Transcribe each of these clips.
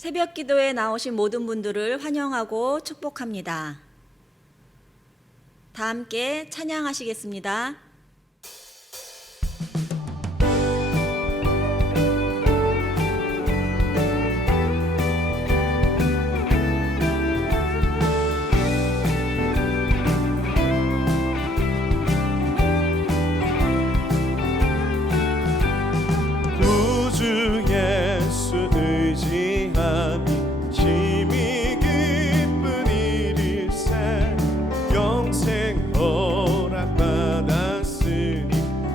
새벽 기도에 나오신 모든 분들을 환영하고 축복합니다. 다 함께 찬양하시겠습니다. 구주 예수 의지함이 심히 기쁜 일일세. 영생 허락받았으니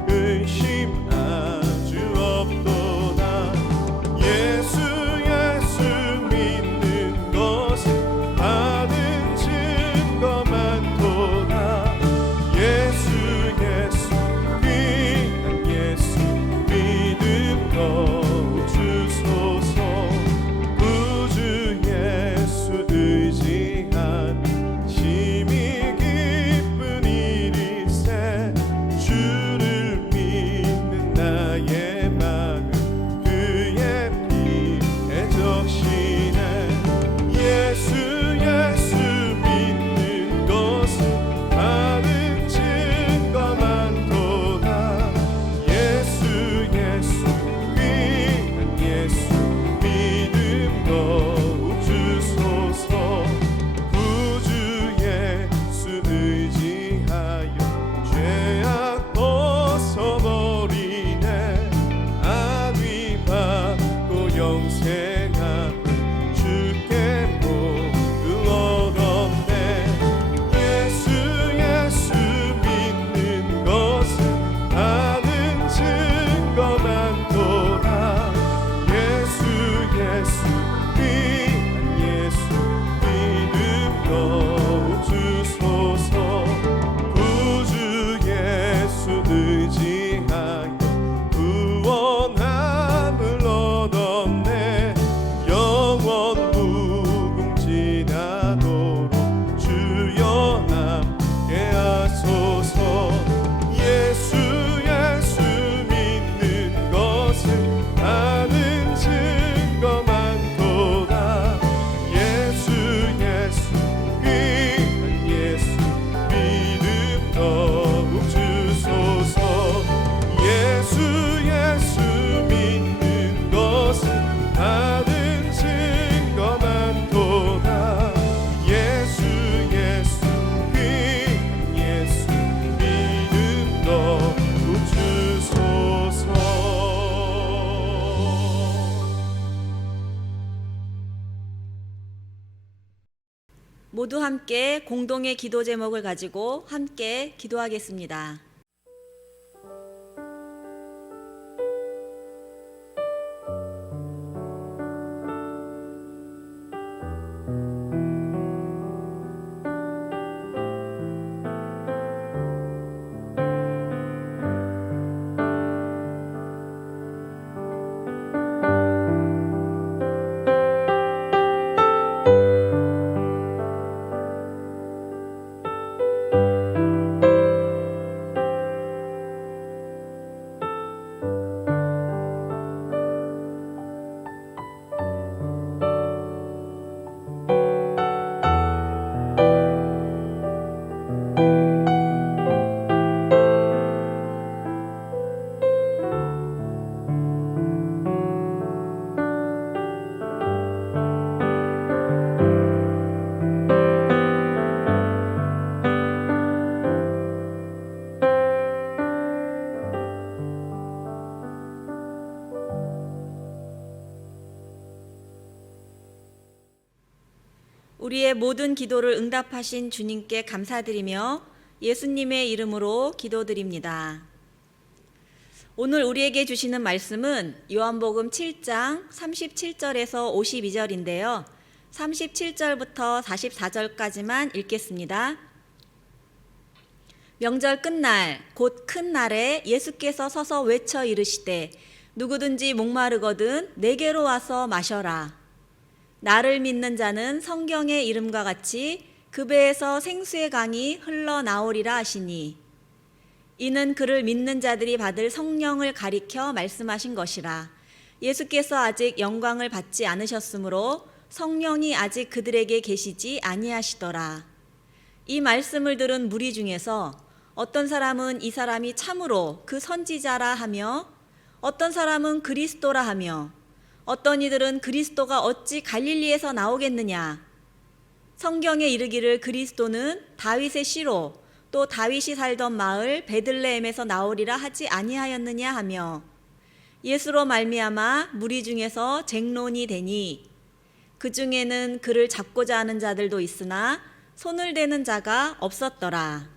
의심 아주 없도다. 예수 믿는 것은 받은 증거 많도다. 예수 귀한 예수 믿음 더욱 주소서. 구주 예수 의지한 심히 기쁜 일일세. 주를 믿는 나의 마음 그의 피에 적시네. 예수 믿는 것은 받은 증거 많도다. 예수 귀한 예수 믿음 더욱 주소서. 구주 예수 의지하여 죄악 벗어버리네. 안위 받고 영생함 주께 모두 얻었네. 예수 믿는 것은 받은 증거 많도다. 예수 귀한 예수 믿음 더욱 주소서. 구주 예수 의지하여 구원함을 얻었네. 영원 무궁지나도록 주여 함께 하소서. 예수 믿는 것은 받은 증거 많도다. 예수 귀한 예수 믿음 더욱 주소서. 예수 믿는 것은 받은 증거 많도다. 예수 귀한 예수 믿음 더욱 주소서. 모두 함께 공동의 기도 제목을 가지고 함께 기도하겠습니다. 우리의 모든 기도를 응답하신 주님께 감사드리며 예수님의 이름으로 기도드립니다. 오늘 우리에게 주시는 말씀은 요한복음 7장 37절에서 52절인데요. 37절부터 44절까지만 읽겠습니다. 명절 끝날 곧 큰 날에 예수께서 서서 외쳐 이르시되 누구든지 목마르거든 내게로 와서 마셔라. 나를 믿는 자는 성경의 이름과 같이 그 배에서 생수의 강이 흘러나오리라 하시니 이는 그를 믿는 자들이 받을 성령을 가리켜 말씀하신 것이라. 예수께서 아직 영광을 받지 않으셨으므로 성령이 아직 그들에게 계시지 아니하시더라. 이 말씀을 들은 무리 중에서 어떤 사람은 이 사람이 참으로 그 선지자라 하며, 어떤 사람은 그리스도라 하며, 어떤 이들은 그리스도가 어찌 갈릴리에서 나오겠느냐, 성경에 이르기를 그리스도는 다윗의 씨로 또 다윗이 살던 마을 베들레헴에서 나오리라 하지 아니하였느냐 하며, 예수로 말미암아 무리 중에서 쟁론이 되니 그 중에는 그를 잡고자 하는 자들도 있으나 손을 대는 자가 없었더라.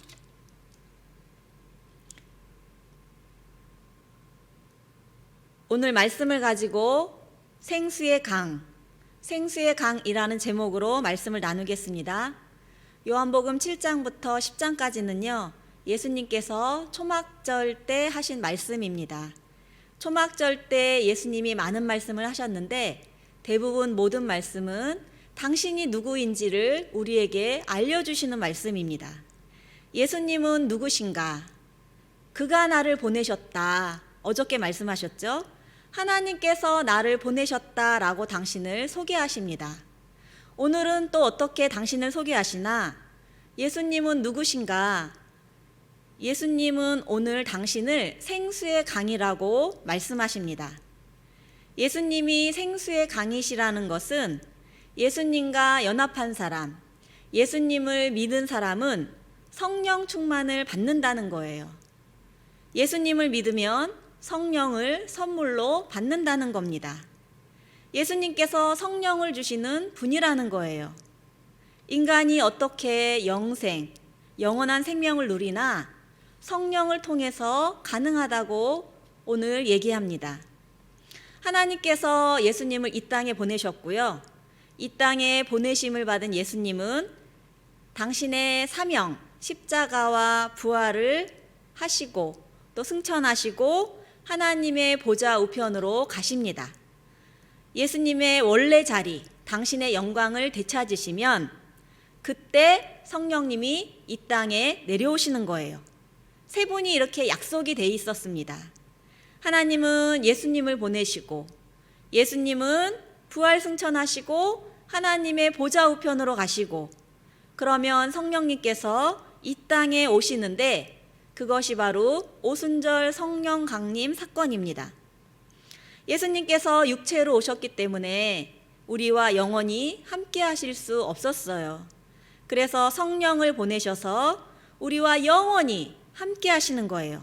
오늘 말씀을 가지고 생수의 강이라는 제목으로 말씀을 나누겠습니다. 요한복음 7장부터 10장까지는요, 예수님께서 초막절 때 하신 말씀입니다. 초막절 때 예수님이 많은 말씀을 하셨는데 대부분 모든 말씀은 당신이 누구인지를 우리에게 알려주시는 말씀입니다. 예수님은 누구신가? 그가 나를 보내셨다. 어저께 말씀하셨죠? 하나님께서 나를 보내셨다라고 당신을 소개하십니다. 오늘은 또 어떻게 당신을 소개하시나? 예수님은 누구신가? 예수님은 오늘 당신을 생수의 강이라고 말씀하십니다. 예수님이 생수의 강이시라는 것은 예수님과 연합한 사람, 예수님을 믿은 사람은 성령 충만을 받는다는 거예요. 예수님을 믿으면 성령을 선물로 받는다는 겁니다. 예수님께서 성령을 주시는 분이라는 거예요. 인간이 어떻게 영원한 생명을 누리나 성령을 통해서 가능하다고 오늘 얘기합니다. 하나님께서 예수님을 이 땅에 보내셨고요. 이 땅에 보내심을 받은 예수님은 당신의 사명, 십자가와 부활을 하시고 또 승천하시고 하나님의 보좌 우편으로 가십니다. 예수님의 원래 자리, 당신의 영광을 되찾으시면 그때 성령님이 이 땅에 내려오시는 거예요. 세 분이 이렇게 약속이 돼 있었습니다. 하나님은 예수님을 보내시고 예수님은 부활 승천하시고 하나님의 보좌 우편으로 가시고, 그러면 성령님께서 이 땅에 오시는데 그것이 바로 오순절 성령 강림 사건입니다. 예수님께서 육체로 오셨기 때문에 우리와 영원히 함께 하실 수 없었어요. 그래서 성령을 보내셔서 우리와 영원히 함께 하시는 거예요.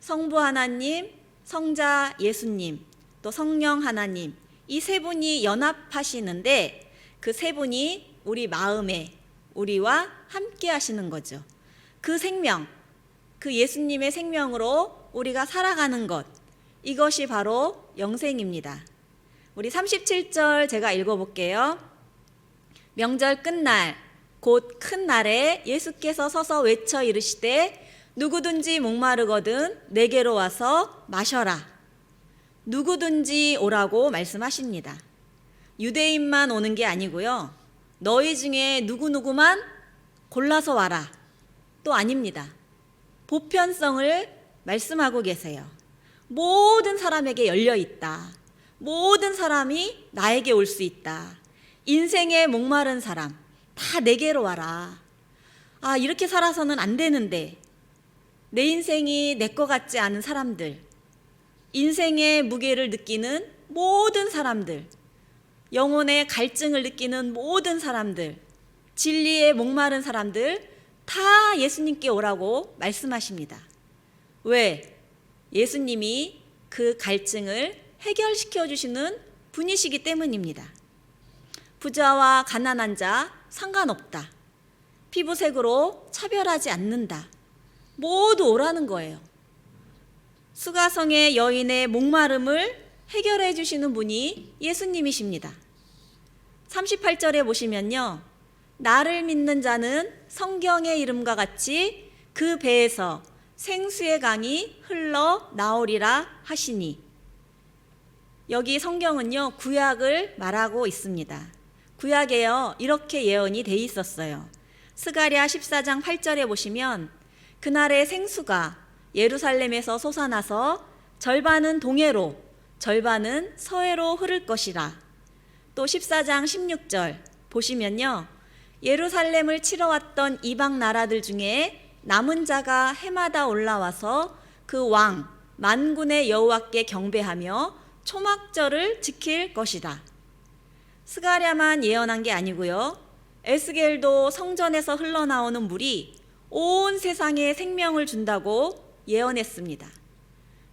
성부 하나님, 성자 예수님, 또 성령 하나님, 이 세 분이 연합하시는데 그 세 분이 우리 마음에 우리와 함께 하시는 거죠. 그 생명, 그 예수님의 생명으로 우리가 살아가는 것, 이것이 바로 영생입니다. 우리 37절 제가 읽어볼게요. 명절 끝날 곧 큰 날에 예수께서 서서 외쳐 이르시되 누구든지 목마르거든 내게로 와서 마셔라. 누구든지 오라고 말씀하십니다. 유대인만 오는 게 아니고요. 너희 중에 누구누구만 골라서 와라. 또 아닙니다. 보편성을 말씀하고 계세요. 모든 사람에게 열려 있다. 모든 사람이 나에게 올 수 있다. 인생에 목마른 사람 다 내게로 와라. 아, 이렇게 살아서는 안 되는데, 내 인생이 내 것 같지 않은 사람들, 인생의 무게를 느끼는 모든 사람들, 영혼의 갈증을 느끼는 모든 사람들, 진리에 목마른 사람들 다 예수님께 오라고 말씀하십니다. 왜? 예수님이 그 갈증을 해결시켜 주시는 분이시기 때문입니다. 부자와 가난한 자 상관없다. 피부색으로 차별하지 않는다. 모두 오라는 거예요. 수가성의 여인의 목마름을 해결해 주시는 분이 예수님이십니다. 38절에 보시면요, 나를 믿는 자는 성경의 이름과 같이 그 배에서 생수의 강이 흘러 나오리라 하시니, 여기 성경은요 구약을 말하고 있습니다. 구약에요 이렇게 예언이 돼 있었어요. 스가랴 14장 8절에 보시면 그날의 생수가 예루살렘에서 솟아나서 절반은 동해로 절반은 서해로 흐를 것이라. 또 14장 16절 보시면요. 예루살렘을 치러 왔던 이방 나라들 중에 남은 자가 해마다 올라와서 그 왕 만군의 여호와께 경배하며 초막절을 지킬 것이다. 스가랴만 예언한 게 아니고요. 에스겔도 성전에서 흘러나오는 물이 온 세상에 생명을 준다고 예언했습니다.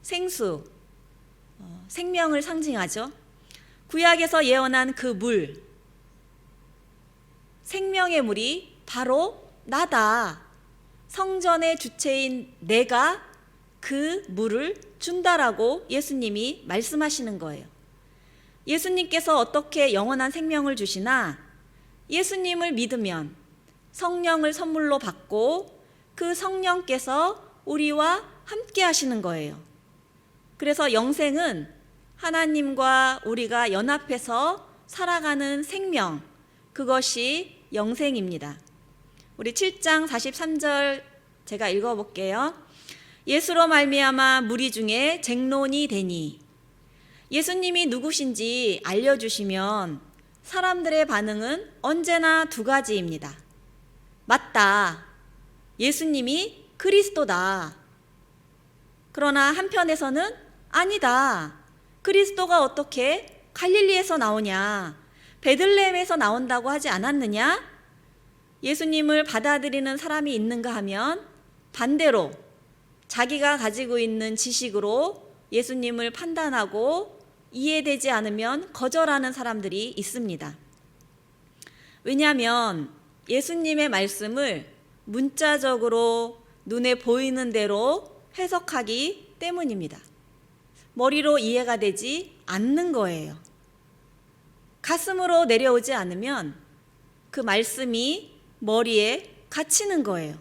생수, 생명을 상징하죠. 구약에서 예언한 그 물, 생명의 물이 바로 나다. 성전의 주체인 내가 그 물을 준다라고 예수님이 말씀하시는 거예요. 예수님께서 어떻게 영원한 생명을 주시나? 예수님을 믿으면 성령을 선물로 받고 그 성령께서 우리와 함께 하시는 거예요. 그래서 영생은 하나님과 우리가 연합해서 살아가는 생명, 그것이 영생입니다. 우리 7장 43절 제가 읽어볼게요. 예수로 말미암아 무리 중에 쟁론이 되니. 예수님이 누구신지 알려주시면 사람들의 반응은 언제나 두 가지입니다. 맞다. 예수님이 그리스도다. 그러나 한편에서는 아니다. 그리스도가 어떻게 갈릴리에서 나오냐? 베들레헴에서 나온다고 하지 않았느냐? 예수님을 받아들이는 사람이 있는가 하면 반대로 자기가 가지고 있는 지식으로 예수님을 판단하고 이해되지 않으면 거절하는 사람들이 있습니다. 왜냐하면 예수님의 말씀을 문자적으로 눈에 보이는 대로 해석하기 때문입니다. 머리로 이해가 되지 않는 거예요. 가슴으로 내려오지 않으면 그 말씀이 머리에 갇히는 거예요.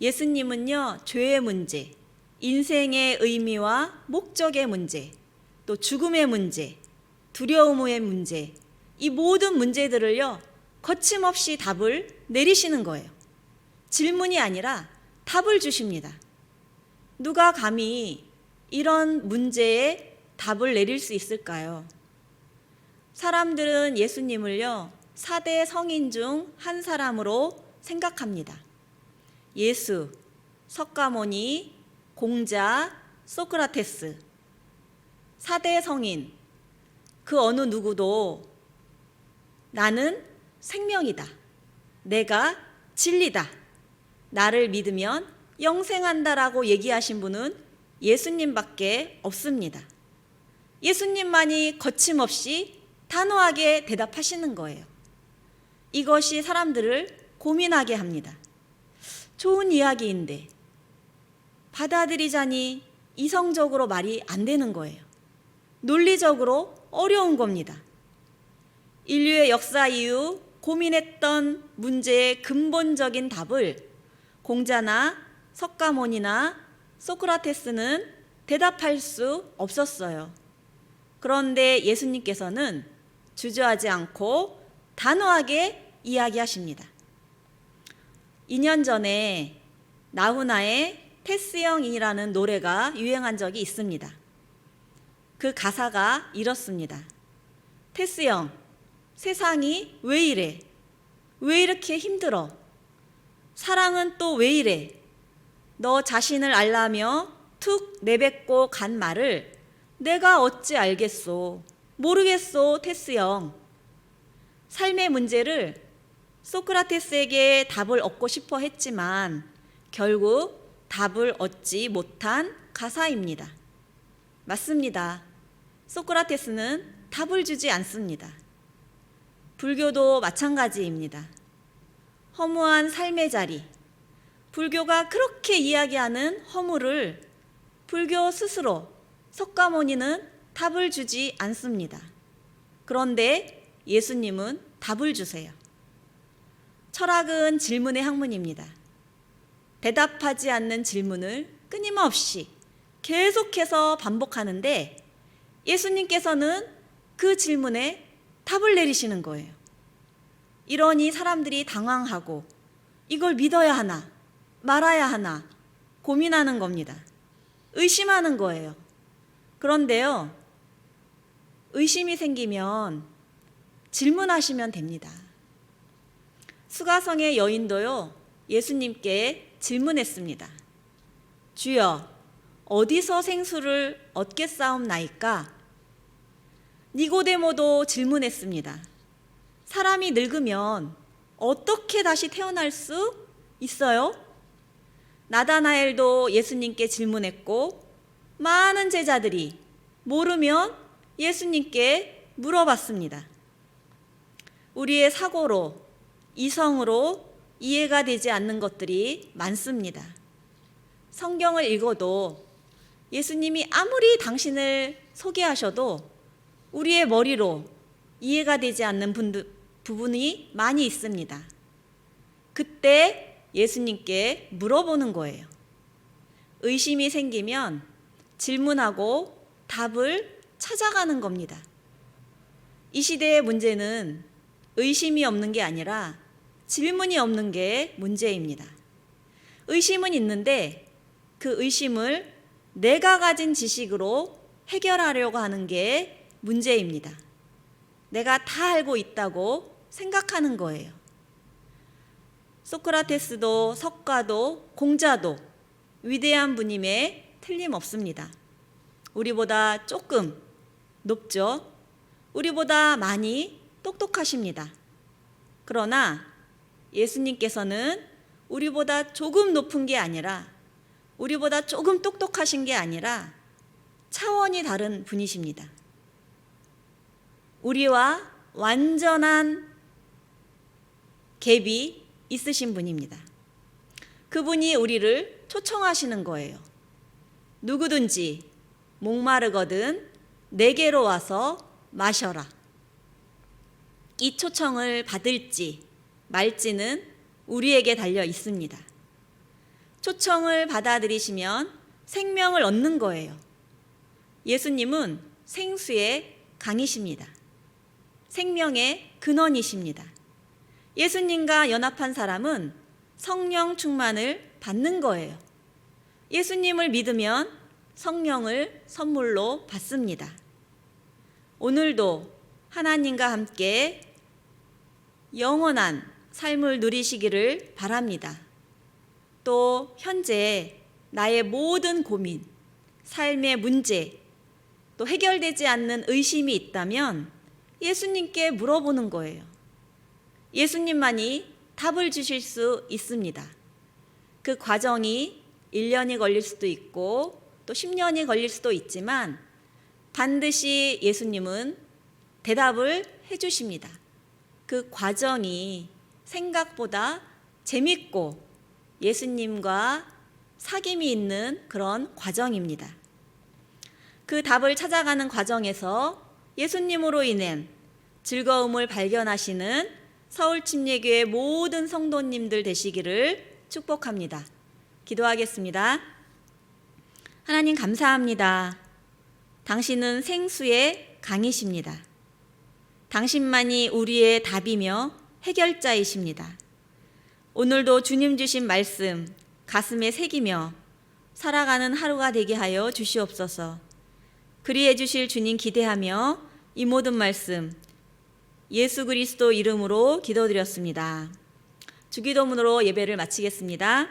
예수님은요, 죄의 문제, 인생의 의미와 목적의 문제, 또 죽음의 문제, 두려움의 문제, 이 모든 문제들을요, 거침없이 답을 내리시는 거예요. 질문이 아니라 답을 주십니다. 누가 감히 이런 문제에 답을 내릴 수 있을까요? 사람들은 예수님을요, 4대 성인 중 한 사람으로 생각합니다. 예수, 석가모니, 공자, 소크라테스. 4대 성인, 그 어느 누구도 나는 생명이다. 내가 진리다. 나를 믿으면 영생한다라고 얘기하신 분은 예수님밖에 없습니다. 예수님만이 거침없이 단호하게 대답하시는 거예요. 이것이 사람들을 고민하게 합니다. 좋은 이야기인데 받아들이자니 이성적으로 말이 안 되는 거예요. 논리적으로 어려운 겁니다. 인류의 역사 이후 고민했던 문제의 근본적인 답을 공자나 석가모니나 소크라테스는 대답할 수 없었어요. 그런데 예수님께서는 주저하지 않고 단호하게 이야기하십니다. 2년 전에 나훈아의 테스형이라는 노래가 유행한 적이 있습니다. 그 가사가 이렇습니다. 테스형, 세상이 왜 이래? 왜 이렇게 힘들어? 사랑은 또 왜 이래? 너 자신을 알라며 툭 내뱉고 간 말을 내가 어찌 알겠소? 모르겠소, 테스형. 삶의 문제를 소크라테스에게 답을 얻고 싶어 했지만 결국 답을 얻지 못한 가사입니다. 맞습니다. 소크라테스는 답을 주지 않습니다. 불교도 마찬가지입니다. 허무한 삶의 자리, 불교가 그렇게 이야기하는 허물을 불교 스스로 석가모니는 답을 주지 않습니다. 그런데 예수님은 답을 주세요. 철학은 질문의 학문입니다. 대답하지 않는 질문을 끊임없이 계속해서 반복하는데 예수님께서는 그 질문에 답을 내리시는 거예요. 이러니 사람들이 당황하고 이걸 믿어야 하나 말아야 하나 고민하는 겁니다. 의심하는 거예요. 그런데요, 의심이 생기면 질문하시면 됩니다. 수가성의 여인도요, 예수님께 질문했습니다. 주여, 어디서 생수를 얻겠사옵나이까? 니고데모도 질문했습니다. 사람이 늙으면 어떻게 다시 태어날 수 있어요? 나다나엘도 예수님께 질문했고, 많은 제자들이 모르면 예수님께 물어봤습니다. 우리의 사고로, 이성으로 이해가 되지 않는 것들이 많습니다. 성경을 읽어도 예수님이 아무리 당신을 소개하셔도 우리의 머리로 이해가 되지 않는 부분이 많이 있습니다. 그때 예수님께 물어보는 거예요. 의심이 생기면 질문하고 답을 찾아가는 겁니다. 이 시대의 문제는 의심이 없는 게 아니라 질문이 없는 게 문제입니다. 의심은 있는데 그 의심을 내가 가진 지식으로 해결하려고 하는 게 문제입니다. 내가 다 알고 있다고 생각하는 거예요. 소크라테스도 석가도 공자도 위대한 분임에 틀림없습니다. 우리보다 조금 높죠? 우리보다 많이 똑똑하십니다. 그러나 예수님께서는 우리보다 조금 높은 게 아니라, 우리보다 조금 똑똑하신 게 아니라 차원이 다른 분이십니다. 우리와 완전한 갭이 있으신 분입니다. 그분이 우리를 초청하시는 거예요. 누구든지 목마르거든 내게로 와서 마셔라. 이 초청을 받을지 말지는 우리에게 달려 있습니다. 초청을 받아들이시면 생명을 얻는 거예요. 예수님은 생수의 강이십니다. 생명의 근원이십니다. 예수님과 연합한 사람은 성령 충만을 받는 거예요. 예수님을 믿으면 성령을 선물로 받습니다. 오늘도 하나님과 함께 영원한 삶을 누리시기를 바랍니다. 또 현재 나의 모든 고민, 삶의 문제, 또 해결되지 않는 의심이 있다면 예수님께 물어보는 거예요. 예수님만이 답을 주실 수 있습니다. 그 과정이 1년이 걸릴 수도 있고 또 10년이 걸릴 수도 있지만 반드시 예수님은 대답을 해주십니다. 그 과정이 생각보다 재밌고 예수님과 사귐이 있는 그런 과정입니다. 그 답을 찾아가는 과정에서 예수님으로 인한 즐거움을 발견하시는 서울침례교회 모든 성도님들 되시기를 축복합니다. 기도하겠습니다. 하나님 감사합니다. 당신은 생수의 강이십니다. 당신만이 우리의 답이며 해결자이십니다. 오늘도 주님 주신 말씀 가슴에 새기며 살아가는 하루가 되게 하여 주시옵소서. 그리해 주실 주님 기대하며 이 모든 말씀 예수 그리스도 이름으로 기도드렸습니다. 주기도문으로 예배를 마치겠습니다.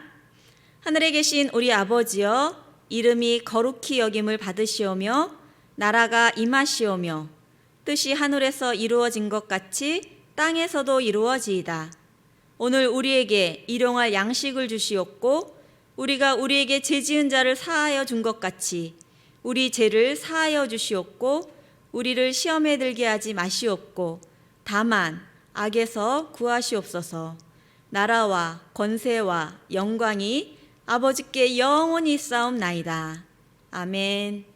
하늘에 계신 우리 아버지여, 이름이 거룩히 여김을 받으시오며 나라가 임하시오며 뜻이 하늘에서 이루어진 것 같이 땅에서도 이루어지이다. 오늘 우리에게 일용할 양식을 주시옵고 우리가 우리에게 죄 지은 자를 사하여 준 것 같이 우리 죄를 사하여 주시옵고 우리를 시험에 들게 하지 마시옵고 다만 악에서 구하시옵소서. 나라와 권세와 영광이 아버지께 영원히 있사옵나이다. 아멘.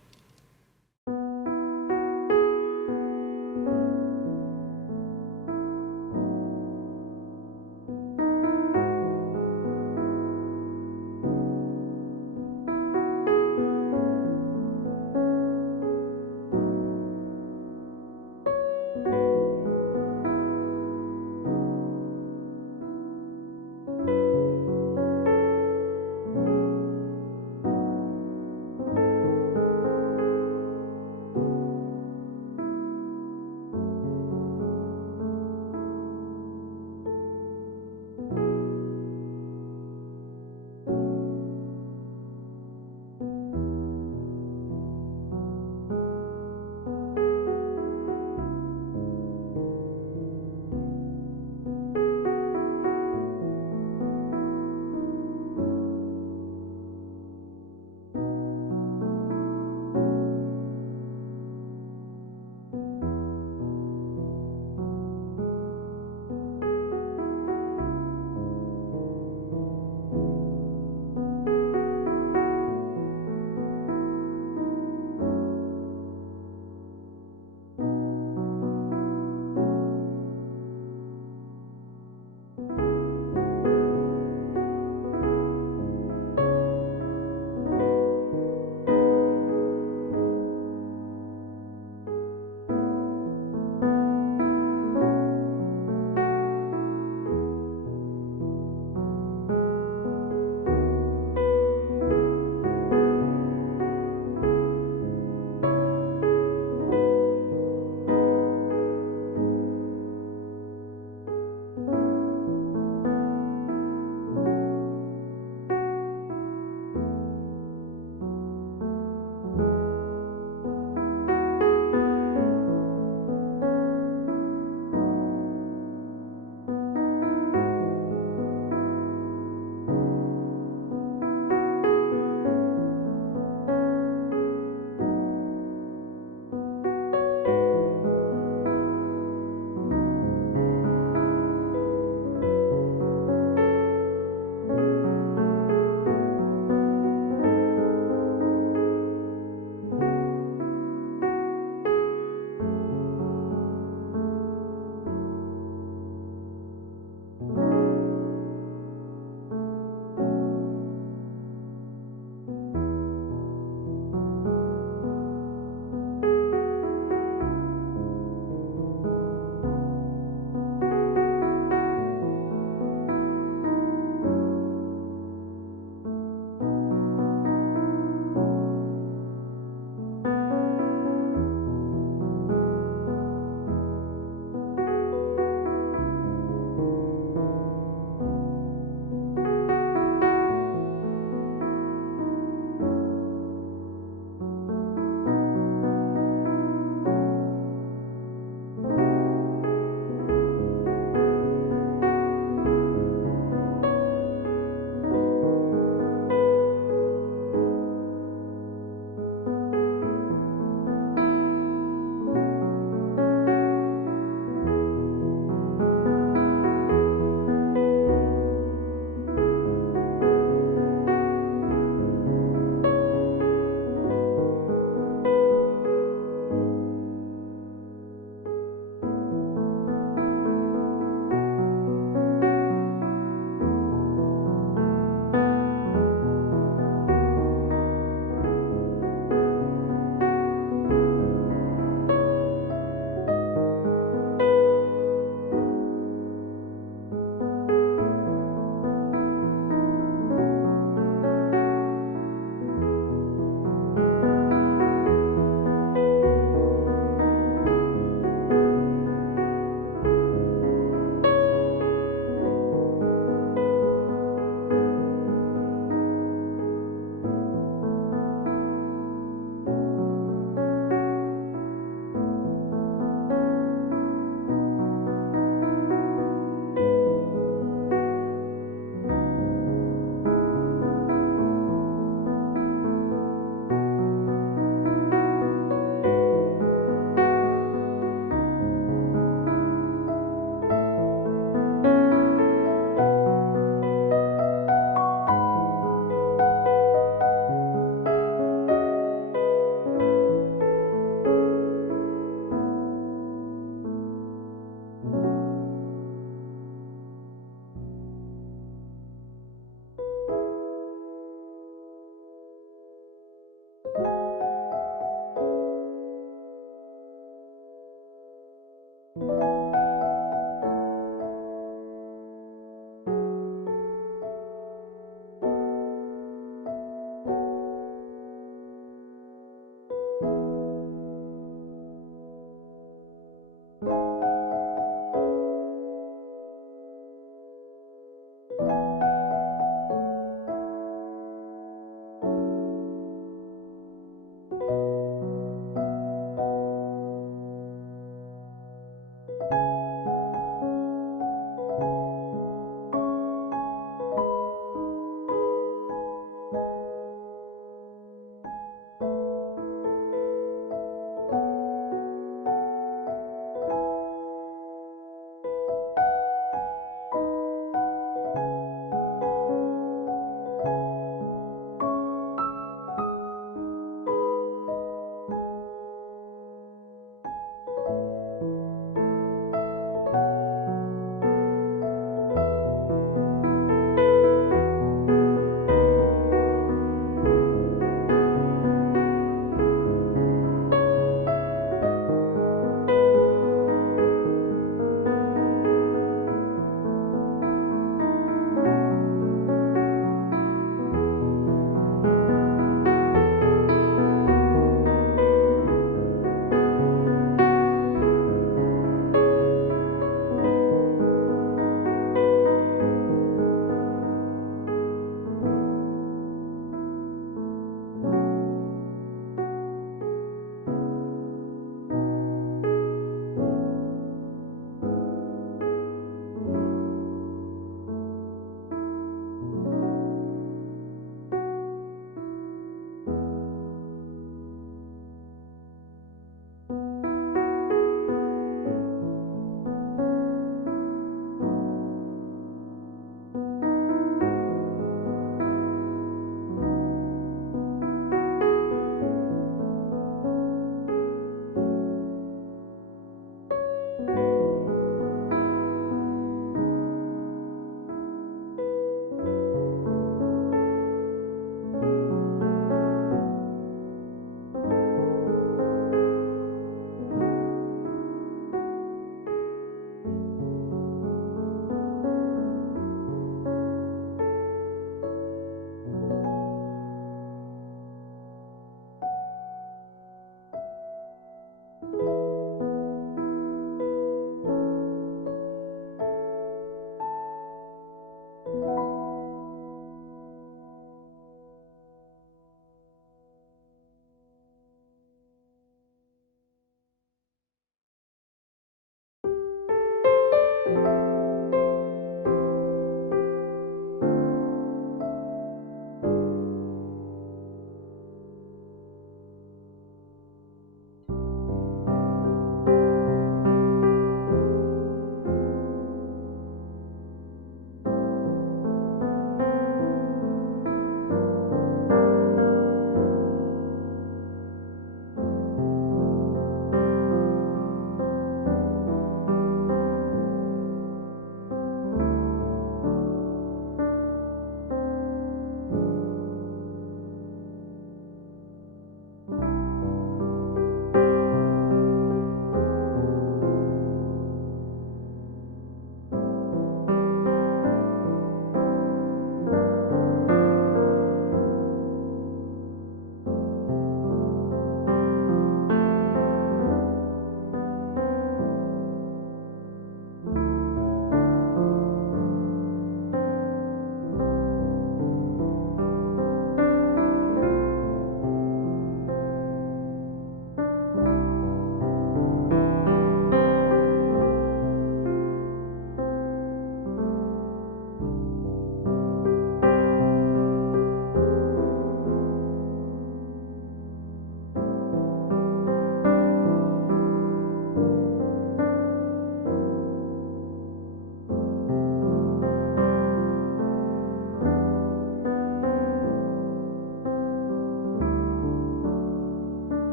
주